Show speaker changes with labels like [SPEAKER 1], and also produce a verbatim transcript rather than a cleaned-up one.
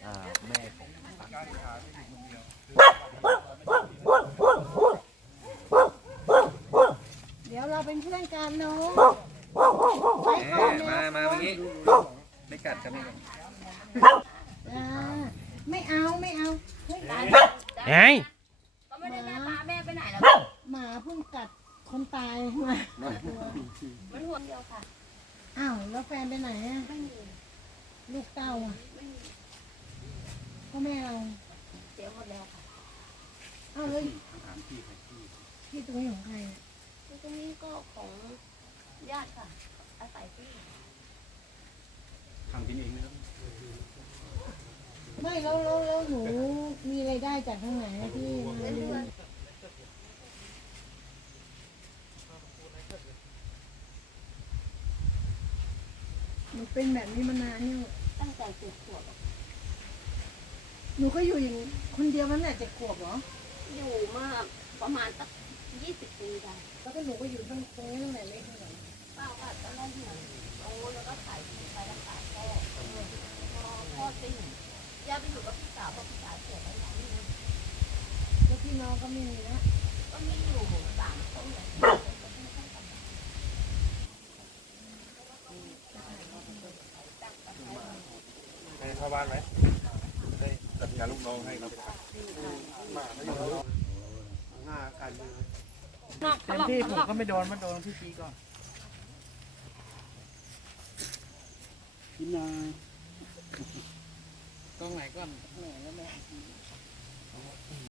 [SPEAKER 1] อ่าแม่ของ
[SPEAKER 2] เดี๋ยวเราเป็นเพื่อนกันเนาะ
[SPEAKER 1] แม่มามาเมื่อกี้ไม่กัดกันไม่กัด
[SPEAKER 2] อ่าไม่เอาไม่เอาเฮ้ย
[SPEAKER 3] ไง
[SPEAKER 4] ก็ไม่ได้แม่ปลาแม่ไปไหนแล้ว
[SPEAKER 2] หมาเพิ่งกัดคนตายมา
[SPEAKER 4] มันห่วงเดียวค่ะ
[SPEAKER 2] อ้าวแล้วแฟนไปไหนอะ
[SPEAKER 4] ไม่มี
[SPEAKER 2] ลูกเต้าอ่ะ
[SPEAKER 4] ไม่มี
[SPEAKER 2] พ่อแม่เรา
[SPEAKER 4] เสียหมดแล้วค่ะ
[SPEAKER 2] อ้าวแล้วที่ตรงนี้ของใครอะ
[SPEAKER 4] แล้วตรงนี้ก็ของญาติค่ะ อาศัยที่
[SPEAKER 1] ทำกินเองนะครับ
[SPEAKER 2] ไม่แล้วแล้วแล้วหนูมีรายได้จากทางไหนอะที่มา
[SPEAKER 4] เรื่
[SPEAKER 2] เลี้
[SPEAKER 4] อย
[SPEAKER 2] งหนูเป็นแบบนี้มานานยัง
[SPEAKER 4] ๆตั้งแต่เจ็ดขวบอะ
[SPEAKER 2] หนูก็อยู่อย่างคนเดียวมันแหละเจ็ดขวบเหรอ
[SPEAKER 4] อยู่มาประมาณสักยี่สิบปีได้
[SPEAKER 2] แล้วก็หนูก็อยู่ตรงตรงนี้ตั้งแต่เล็กเลย
[SPEAKER 4] เปล่าค่ะตอนแรกอยู่ตรงนู้นแล้วก็ขายที่ไปรักษาพ่อพอพ่อสิ้นย่าไปอยู่กับพี่สาวเพราะพี่สาวเสียไปแล้วนี่
[SPEAKER 2] แล้วพี่น้องก็ไม่มีนะ
[SPEAKER 4] ก็มีอยู่สามคนเลย
[SPEAKER 5] ให้เข้าบ้านไหมให้จัดการลูกน้องให้ครับมาไม่ยอมหน้ากันเลย
[SPEAKER 3] เต็มที่ผมก็ไม่โดนมันโดนพี่จีก่อน
[SPEAKER 1] กินนาย
[SPEAKER 3] กล้องไหนก่อน